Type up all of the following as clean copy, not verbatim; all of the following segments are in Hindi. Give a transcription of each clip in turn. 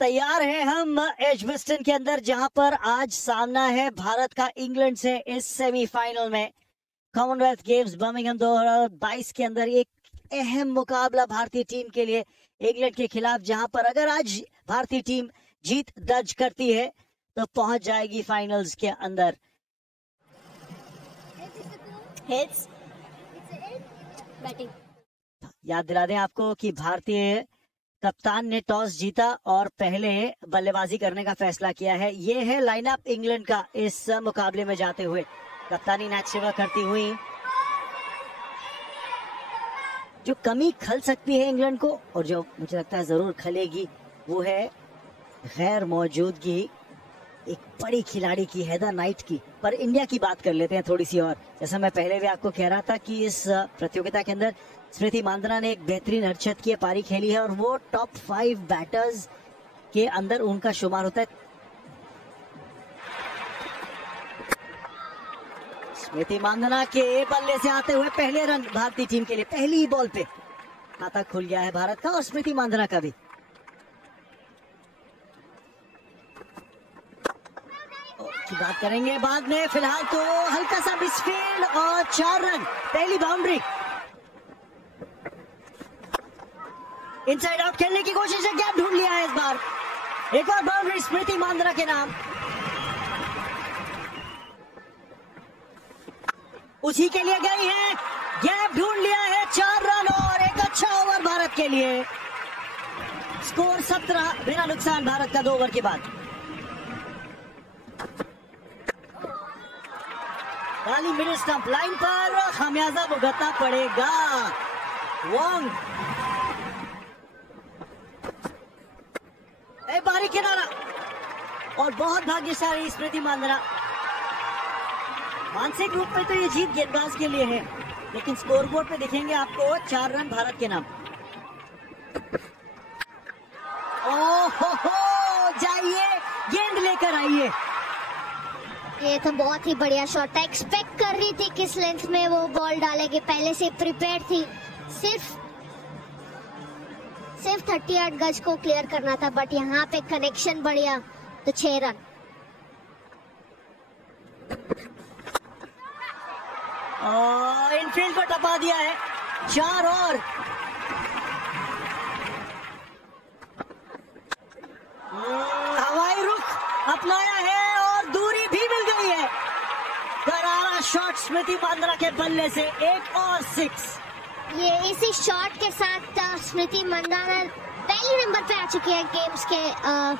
तैयार हैं हम एजबेस्टन के अंदर, जहां पर आज सामना है भारत का इंग्लैंड से इस सेमीफाइनल में। कॉमनवेल्थ गेम्स बर्मिंघम 2022 के अंदर एक अहम मुकाबला भारतीय टीम के लिए इंग्लैंड के खिलाफ, जहां पर अगर आज भारतीय टीम जीत दर्ज करती है तो पहुंच जाएगी फाइनल्स के अंदर। याद दिला दें आपको कि भारतीय कप्तान ने टॉस जीता और पहले बल्लेबाजी करने का फैसला किया है। ये है लाइनअप इंग्लैंड का इस मुकाबले में जाते हुए। कप्तानी नाच सेवा करती हुई जो कमी खल सकती है इंग्लैंड को, और जो मुझे लगता है जरूर खलेगी, वो है गैर मौजूदगी एक बड़ी खिलाड़ी की, हेदर नाइट की। पर इंडिया की बात कर लेते हैं थोड़ी सी और। जैसा मैं पहले भी आपको कह रहा था कि इस प्रतियोगिता के अंदर स्मृति मांदना ने एक बेहतरीन अर्धशतकीय पारी खेली है और वो टॉप 5 बैटर्स के अंदर उनका शुमार होता है। स्मृति मांदना के बल्ले से आते हुए पहले रन भारतीय टीम के लिए, पहली ही बॉल पे खाता खुल गया है भारत का और स्मृति मांदना का भी। की बात करेंगे बाद में, फिलहाल तो हल्का सा मिसफील्ड और 4 रन, पहली बाउंड्री। इनसाइड आउट खेलने की कोशिश है, गैप ढूंढ लिया है इस बार। एक और बाउंड्री स्मृति मांदना के नाम, उसी के लिए गई है, गैप ढूंढ लिया है, 4 रन और एक अच्छा ओवर भारत के लिए। स्कोर 17 बिना नुकसान भारत का 2 ओवर के बाद। डाली मिडिल स्टंप लाइन पर, खामियाजा भुगतना पड़ेगा वोंग। बारी किनारा और बहुत भाग्यशाली स्मृति मांदना। मानसिक रूप में तो ये जीत गेंदबाज के लिए है, लेकिन स्कोरबोर्ड पे देखेंगे आपको 4 रन भारत के नाम। ओहो, जाइए गेंद लेकर आइए। ये तो बहुत ही बढ़िया शॉट था। एक्सपेक्ट कर रही थी किस लेंथ में वो बॉल डालेगी, पहले से प्रिपेयर थी। सिर्फ 38 गज को क्लियर करना था, बट यहाँ पे कनेक्शन बढ़िया तो 6 रन। इनफील्ड को टपा दिया है, 4 और। हवाई रुख अपनाया है और दूरी भी मिल गई है। करारा शॉट स्मृति मांदना के बल्ले से, 1 और 6। ये इसी शॉट के साथ स्मृति मांदना पहले नंबर पे आ चुकी है गेम्स के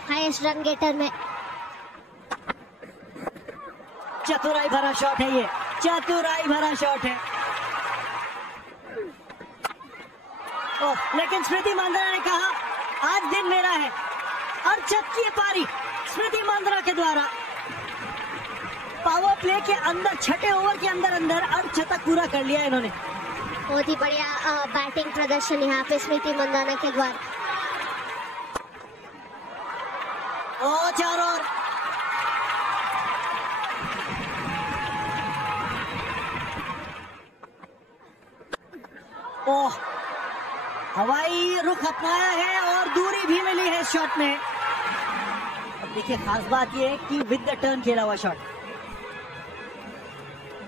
हाईएस्ट रन गेटर में। चतुराई भरा शॉट है ये, चतुराई भरा शॉट है। लेकिन स्मृति मांदना ने कहा आज दिन मेरा है। अर्धशतकीय पारी स्मृति मांदना के द्वारा पावर प्ले के अंदर, छठे ओवर के अंदर अर्धशतक पूरा कर लिया इन्होंने। बहुत ही बढ़िया बैटिंग प्रदर्शन यहाँ पे स्मृति मांदना के द्वारा। 4 और। हवाई रुख अपनाया है और दूरी भी मिली है शॉट में। अब देखिए खास बात यह है कि विद द टर्न खेला हुआ शॉट।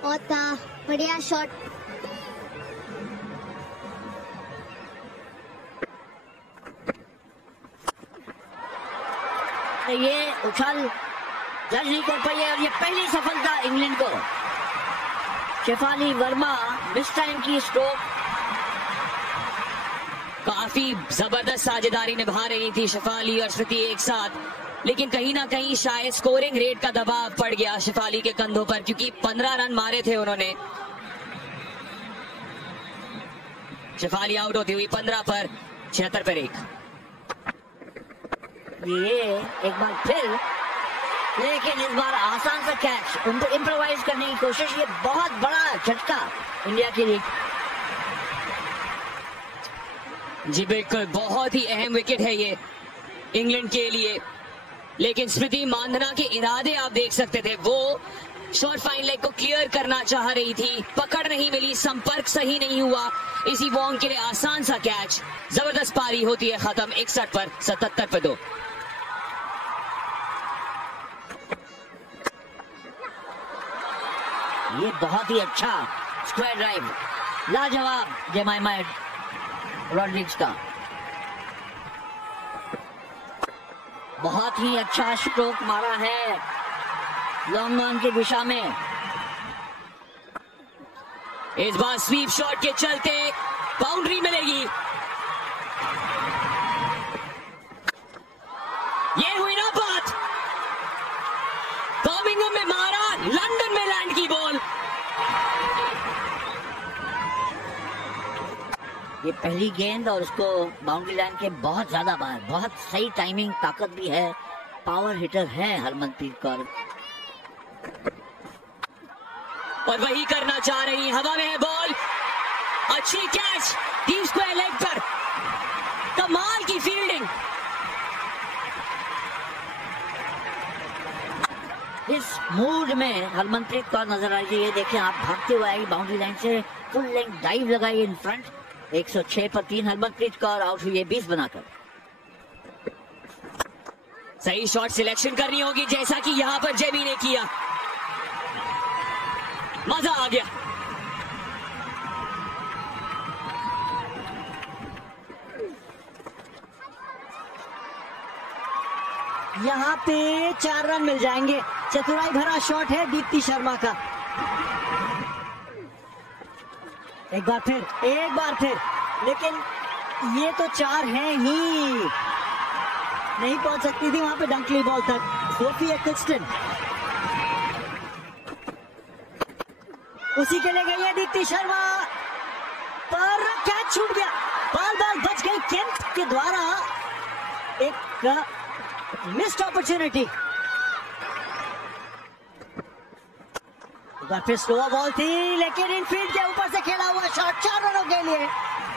बहुत बढ़िया शॉट। ये उछाल जज नहीं कर पाई है और ये पहली सफलता इंग्लैंड को। शेफाली वर्मा मिस टाइम की स्ट्रोक, काफी जबरदस्त साझेदारी निभा रही थी शेफाली और स्मृति एक साथ, लेकिन कहीं ना कहीं शायद स्कोरिंग रेट का दबाव पड़ गया शेफाली के कंधों पर, क्योंकि 15 रन मारे थे उन्होंने। शेफाली आउट होती हुई 15 पर 76 पर 1। ये एक बार फिर, लेकिन इस बार आसान सा कैच, उनको इम्प्रोवाइज करने की कोशिश। ये बहुत बड़ा झटका इंडिया के लिए। जी बिल्कुल, बहुत ही अहम विकेट है ये इंग्लैंड के लिए, लेकिन स्मृति मांदना के इरादे आप देख सकते थे। वो शॉर्ट फाइन लेग को क्लियर करना चाह रही थी, पकड़ नहीं मिली, संपर्क सही नहीं हुआ, इसी वॉन्ग के लिए आसान सा कैच। जबरदस्त पारी होती है खत्म 61 पर 77 पर 2। ये बहुत ही अच्छा स्क्वायर ड्राइव, लाजवाब जेमिमा रॉड्रिग्स का। बहुत ही अच्छा स्ट्रोक मारा है लॉन्ग ऑन की दिशा में। इस बार स्वीप शॉट के चलते बाउंड्री मिलेगी। ये हुई ना बात, बर्मिंघम में मारा, लंदन में लैंड की बॉल। ये पहली गेंद और उसको बाउंड्री लाइन के बहुत ज्यादा बाहर, बहुत सही टाइमिंग, ताकत भी है, पावर हिटर है हरमनप्रीत कौर। और वही करना चाह रही, हवा में है बॉल, अच्छी कैच, डीप स्क्वायर लेग पर, कमाल की फील्डिंग। इस मूड में हरमनप्रीत कौर नजर आ रही है। ये देखिए आप, भागते हुए आई बाउंड्री लाइन से, फुल लेंथ डाइव लगाई इन फ्रंट। 106 पर 3 हरमनप्रीत कौर आउट हुई है 20 बनाकर। सही शॉट सिलेक्शन करनी होगी, जैसा कि यहां पर जेमी ने किया। मजा आ गया। यहाँ पे 4 रन मिल जाएंगे। चतुराई भरा शॉट है दीप्ति शर्मा का। एक बार फिर, लेकिन ये तो 4 हैं ही, नहीं पहुंच सकती थी वहां पे डंकली बॉल तक। सोफी एक्स्टन उसी के लिए गई है दीप्ति शर्मा, पर कैच छूट गया, बाल बच गई केंट के द्वारा। एक मिस्ड अपॉर्चुनिटी। एक बार फिर स्लो बॉल थी, लेकिन इनफील्ड के ऊपर से खेला हुआ शॉट 4 रनों के लिए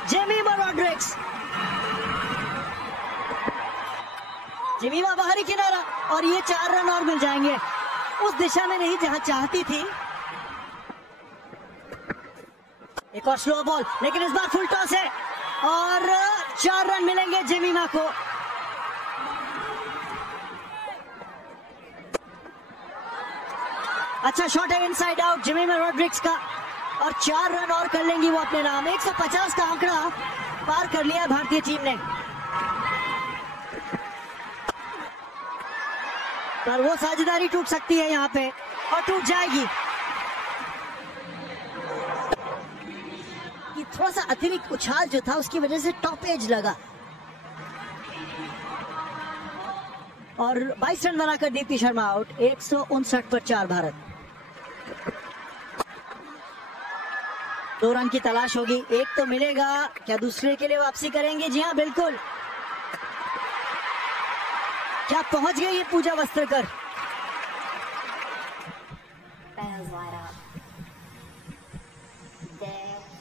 जेमिमा रॉड्रिग्स। जेमिमा बाहरी किनारा, और ये 4 रन और मिल जाएंगे। उस दिशा में नहीं जहां चाहती थी। एक और स्लो बॉल, लेकिन इस बार फुल टॉस है और 4 रन मिलेंगे जेमिमा को। अच्छा शॉट है इनसाइड आउट जेमिमा रॉड्रिग्स का, और 4 रन और कर लेंगी वो अपने नाम। 150 का आंकड़ा पार कर लिया भारतीय टीम ने, पर वो साझेदारी टूट सकती है यहाँ पे, और टूट जाएगी। कि थोड़ा सा अतिरिक्त उछाल जो था उसकी वजह से टॉप एज लगा, और 22 रन बनाकर दीप्ति शर्मा आउट। 159 पर 4 भारत। 2 रन की तलाश होगी, एक तो मिलेगा, क्या दूसरे के लिए वापसी करेंगे? जी हाँ बिल्कुल। क्या पहुंच गई है पूजा Vastrakar?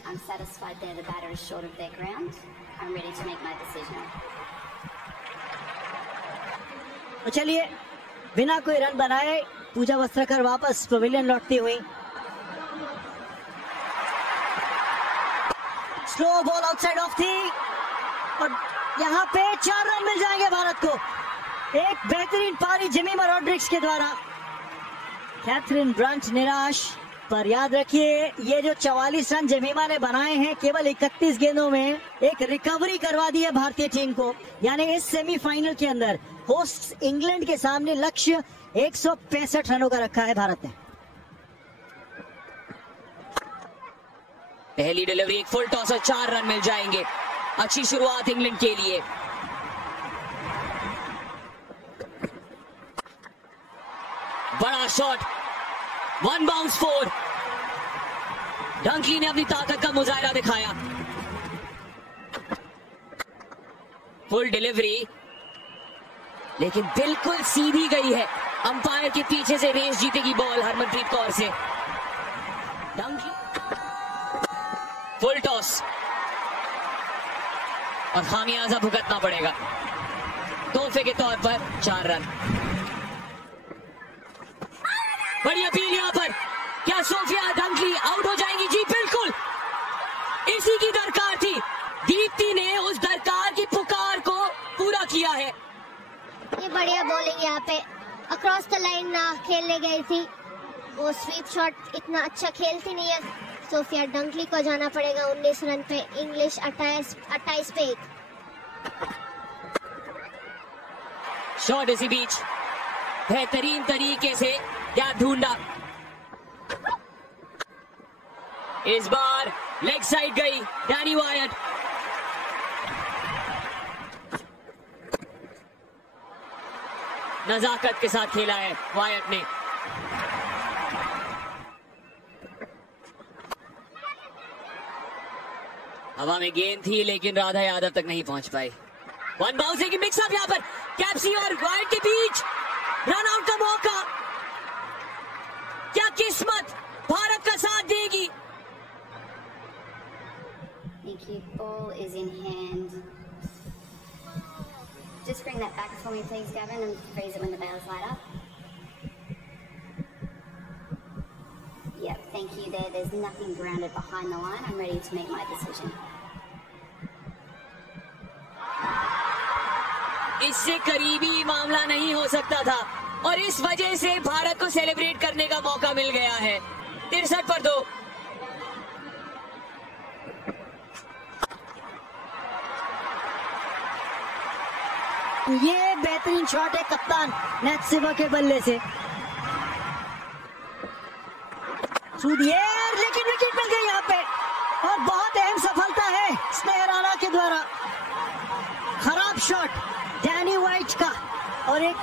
I'm satisfied there. The batter is short of their ground. I'm ready to make my decision. तो चलिए, बिना कोई रन बनाए पूजा वस्त्रकर वापस पवेलियन लौटती हुई। स्लो बॉल आउटसाइड ऑफ थी, और यहाँ पे 4 रन मिल जाएंगे भारत को। एक बेहतरीन पारी जेमिमा रॉड्रिग्स के द्वारा। कैथरीन ब्रंट निराश, पर याद रखिए ये जो 44 रन जेमिमा ने बनाए हैं केवल 31 गेंदों में, एक रिकवरी करवा दी है भारतीय टीम को। यानी इस सेमीफाइनल के अंदर होस्ट इंग्लैंड के सामने लक्ष्य 165 रनों का रखा है भारत ने। पहली डिलीवरी, एक फुल टॉस और 4 रन मिल जाएंगे। अच्छी शुरुआत इंग्लैंड के लिए। बड़ा शॉट, 1 बाउंस 4। डंकली ने अपनी ताकत का मुजाहिरा दिखाया। फुल डिलीवरी, लेकिन बिल्कुल सीधी गई है। अंपायर के पीछे से रेस जीतेगी बॉल हरमनप्रीत कौर से। डंकली फुल टॉस, और खामियाजा भुगतना पड़ेगा। तोहफे के तौर पर 4 रन। बड़ी अपील यहां पर, क्या सोफिया डंकली आउट हो जाएंगी? जी बिल्कुल, इसी की दरकार थी। दीप्ति ने उस दरकार की पुकार को पूरा किया है। ये बढ़िया बॉलिंग यहाँ पे अक्रॉस द लाइन ना खेलने गई थी, वो स्वीप शॉट इतना अच्छा खेलती नहीं है। सोफिया डंकली को जाना पड़ेगा 19 रन पे। इंग्लिश 28 पे 1। शॉट इसी बीच बेहतरीन तरीके से गैप ढूंढा। इस बार लेग साइड गई डैनी वायट। नजाकत के साथ खेला है वायट ने। हवा में गेंद थी लेकिन राधा यादव तक नहीं पहुंच पाई। वन बाउंसिंग की मिक्सअप यहां पर कैप्सी और वायट के बीच। रन आउट का मौका। क्या किस्मत भारत का साथ देगी? Thank you. Ball is in hand. Just bring that back for me, please, Gavin, and freeze it when the bails light up. Yep, thank you there. There's nothing grounded behind the line. I'm ready to make my decision. इससे करीबी मामला नहीं हो सकता था और इस वजह से भारत को सेलिब्रेट करने का मौका मिल गया है। 63 पर 2। ये बेहतरीन शॉट है कप्तान नेत्सिवा के बल्ले से। लेकिन विकेट मिल गई यहाँ पे और बहुत अहम सफलता है स्नेह राणा के द्वारा। खराब शॉट डैनी वाइट का और एक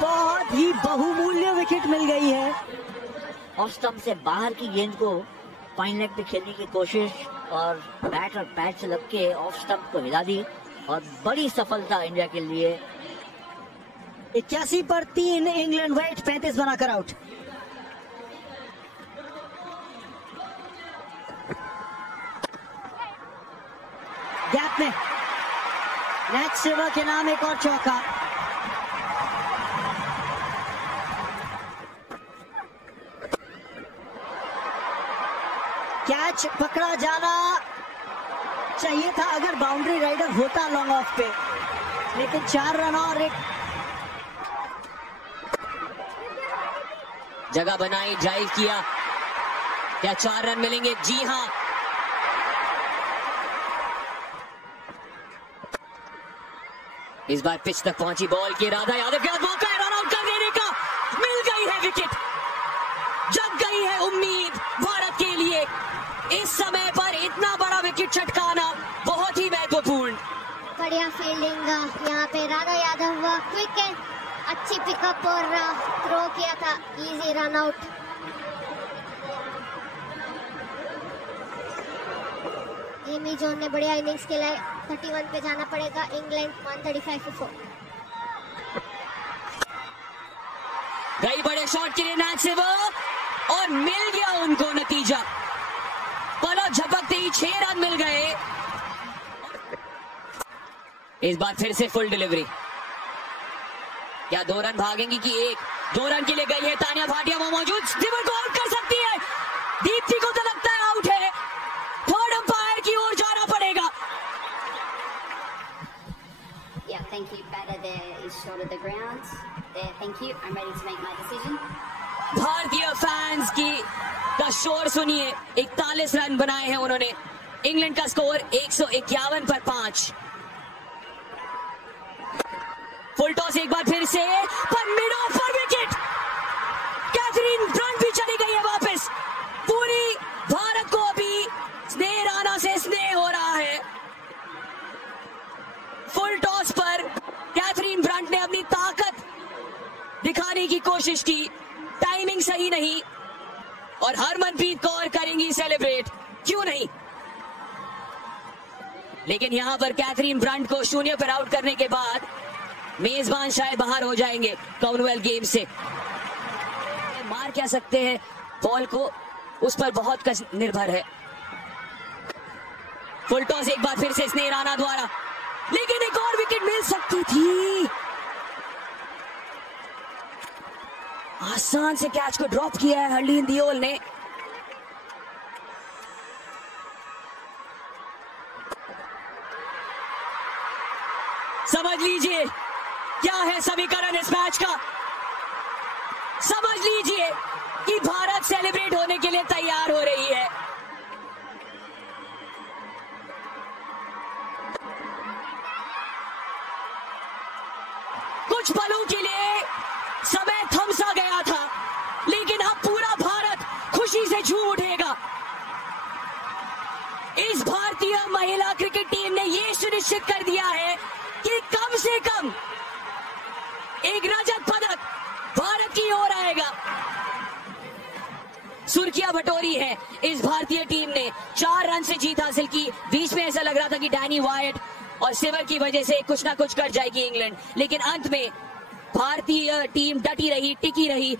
बहुत ही बहुमूल्य विकेट मिल गई है। ऑफ स्टंप से बाहर की गेंद को फाइन लेग पे खेलने की कोशिश और बैट और पैड से लग के ऑफ स्टंप को हिला दी और बड़ी सफलता इंडिया के लिए। 81 पर 3 इंग्लैंड वाइट 35 बनाकर आउट। गैप में नेत्सिवा के नाम एक और चौका। कैच पकड़ा जाना चाहिए था अगर बाउंड्री राइडर होता लॉन्ग ऑफ पे, लेकिन 4 रन और एक जगह बनाई, ड्राइव किया। क्या 4 रन मिलेंगे? जी हां। इस बार पिच तक पहुंची बॉल की राधा यादव के हाथ मौका है रन आउट कर देने का। मिल गई है विकेट। जग गई है उम्मीद भारत के लिए। इस समय पर इतना बड़ा विकेट छटकाना बहुत ही महत्वपूर्ण। बढ़िया फील्डिंग यहाँ पे राधा यादव क्विक है, अच्छी पिकअप और थ्रो किया था, easy run out. Amy John ने बढ़िया इनिंग्स खेला है। 31 पे जाना पड़ेगा इंग्लैंड 135 for 4। गई बड़े शॉट के लिए नेत्सिवा और मिल गया उनको नतीजा। पलक झपकते ही 6 रन मिल गए। इस बार फिर से फुल डिलीवरी। क्या 2 रन भागेंगी कि 1? 2 रन के लिए गई है तानिया भाटिया, वो मौजूद स्टीवर को आउट कर सकती है। दीप्ति को तो लगता है आउट है। थर्ड अंपायर की ओर जाना पड़ेगा। Yeah, thank you. Batter there is short of the ground. There, thank you. I'm ready to make my decision. भारतीय फैंस की का शोर सुनिए। 41 रन बनाए हैं उन्होंने। इंग्लैंड का स्कोर 151 पर 5। फुल टॉस एक बार फिर से, पर मिड ऑफ पर विकेट। कैथरीन ब्रंट भी चली गई है वापस। पूरी भारत को अभी स्नेह राणा से स्नेह हो रहा है। फुल टॉस पर कैथरीन ब्रंट ने अपनी ताकत दिखाने की कोशिश की, टाइमिंग सही नहीं, और हरमनप्रीत कौर करेंगी सेलिब्रेट, क्यों नहीं। लेकिन यहां पर कैथरीन ब्रंट को 0 पर आउट करने के बाद मेजबान शायद बाहर हो जाएंगे कॉमनवेल्थ गेम से। मार क्या सकते हैं बॉल को, उस पर बहुत निर्भर है। फुल टॉस एक बार फिर से स्नेह राणा द्वारा, लेकिन एक और विकेट मिल सकती थी। आसान से कैच को ड्रॉप किया है हरलीन दियोल ने। समझ लीजिए क्या है समीकरण इस मैच का। समझ लीजिए कि भारत सेलिब्रेट होने के लिए तैयार हो रही है। कुछ पलों के लिए समय थम सा गया था, लेकिन अब पूरा भारत खुशी से झूम उठेगा। इस भारतीय महिला क्रिकेट टीम ने यह सुनिश्चित कर दिया है कि कम से कम एक रजत पदक भारत की ओर आएगा। सुर्खियां बटोरी है इस भारतीय टीम ने, 4 रन से जीत हासिल की। बीच में ऐसा लग रहा था कि डैनी वाइट और सिवर की वजह से कुछ ना कुछ कर जाएगी इंग्लैंड, लेकिन अंत में भारतीय टीम डटी रही, टिकी रही।